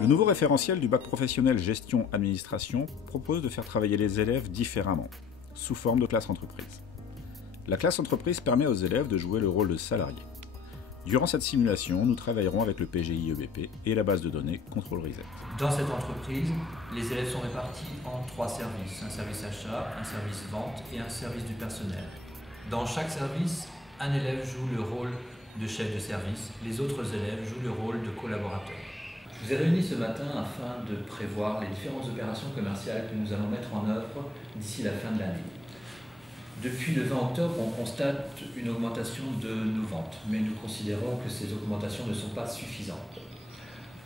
Le nouveau référentiel du bac professionnel gestion-administration propose de faire travailler les élèves différemment, sous forme de classe entreprise. La classe entreprise permet aux élèves de jouer le rôle de salariés. Durant cette simulation, nous travaillerons avec le PGI EBP et la base de données Control Reset. Dans cette entreprise, les élèves sont répartis en 3 services, un service achat, un service vente et un service du personnel. Dans chaque service, un élève joue le rôle de chef de service, les autres élèves jouent le rôle de collaborateur. Je vous ai réunis ce matin afin de prévoir les différentes opérations commerciales que nous allons mettre en œuvre d'ici la fin de l'année. Depuis le 20 octobre, on constate une augmentation de nos ventes, mais nous considérons que ces augmentations ne sont pas suffisantes.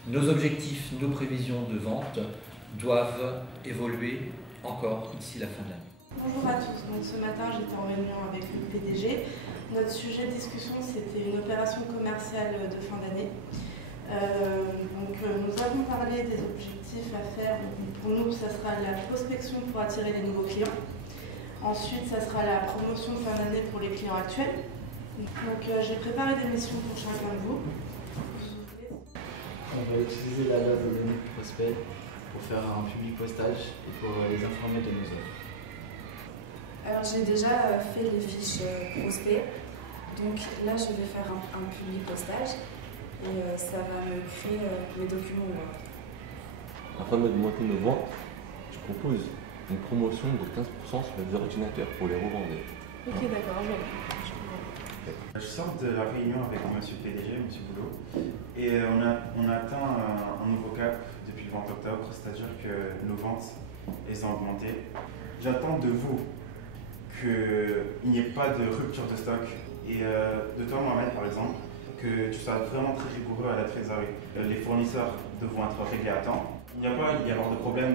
Nos objectifs, nos prévisions de vente doivent évoluer encore d'ici la fin de l'année. Bonjour à tous, donc ce matin j'étais en réunion avec le PDG. Notre sujet de discussion c'était une opération commerciale de fin d'année. Nous avons parlé des objectifs à faire. Pour nous, ça sera la prospection pour attirer les nouveaux clients. Ensuite, ça sera la promotion de fin d'année pour les clients actuels. Donc, j'ai préparé des missions pour chacun de vous. On va utiliser la base de données prospect pour faire un public postage et pour les informer de nos offres. Alors, j'ai déjà fait les fiches prospect. Donc là, je vais faire un public postage. Et ça va me créer mes documents Word. Afin d'augmenter nos ventes, je propose une promotion de 15% sur les ordinateurs pour les revendre. Ok, d'accord, je sors de la réunion avec M. PDG, M. Boulot, et on a atteint un nouveau cap depuis le 20 octobre, c'est-à-dire que nos ventes elles ont augmenté. J'attends de vous qu'il n'y ait pas de rupture de stock, et de toi, Mohamed, par exemple, que tu sois vraiment très rigoureux à la trésorerie. Les fournisseurs devront être réglés à temps. Il n'y a pas y avoir de problème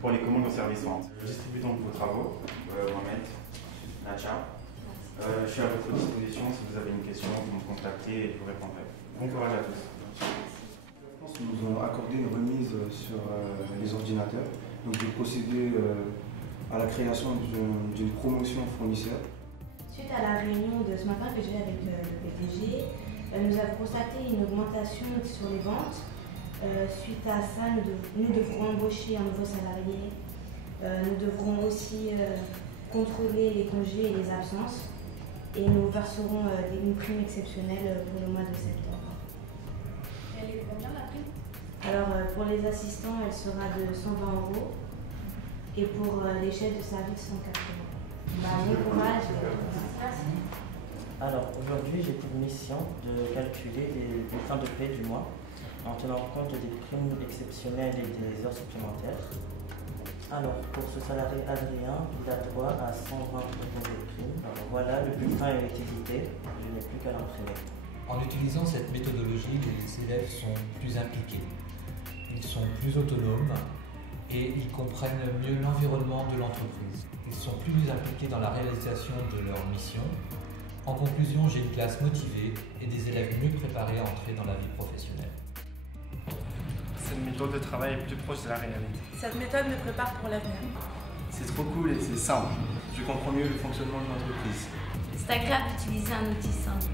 pour les commandes au service vente. Je distribue donc vos travaux, Mohamed, Nacha. Je suis à votre disposition si vous avez une question, vous me contactez et je vous répondrai. Bon courage à tous. La France nous a accordé une remise sur les ordinateurs. Donc j'ai procédé à la création d'une promotion fournisseur. Suite à la réunion de ce matin que j'ai avec le PDG, nous avons constaté une augmentation sur les ventes. Suite à ça, nous devrons embaucher un nouveau salarié. Nous devrons aussi contrôler les congés et les absences. Et nous verserons une prime exceptionnelle pour le mois de septembre. Elle est combien la prime? Alors pour les assistants, elle sera de 120 €. Et pour les chefs de service, 180 €. Bon courage. Merci. Alors aujourd'hui j'ai pour mission de calculer les bulletins de paie du mois en tenant compte des primes exceptionnelles et des heures supplémentaires. Alors pour ce salarié Adrien, il a droit à 120 € de primes. Alors voilà, le bulletin a été édité, je n'ai plus qu'à l'imprimer. En utilisant cette méthodologie, les élèves sont plus impliqués, ils sont plus autonomes et ils comprennent mieux l'environnement de l'entreprise. Ils sont plus impliqués dans la réalisation de leur mission. En conclusion, j'ai une classe motivée et des élèves mieux préparés à entrer dans la vie professionnelle. Cette méthode de travail est plus proche de la réalité. Cette méthode me prépare pour l'avenir. C'est trop cool et c'est simple. Je comprends mieux le fonctionnement de l'entreprise. C'est agréable d'utiliser un outil simple.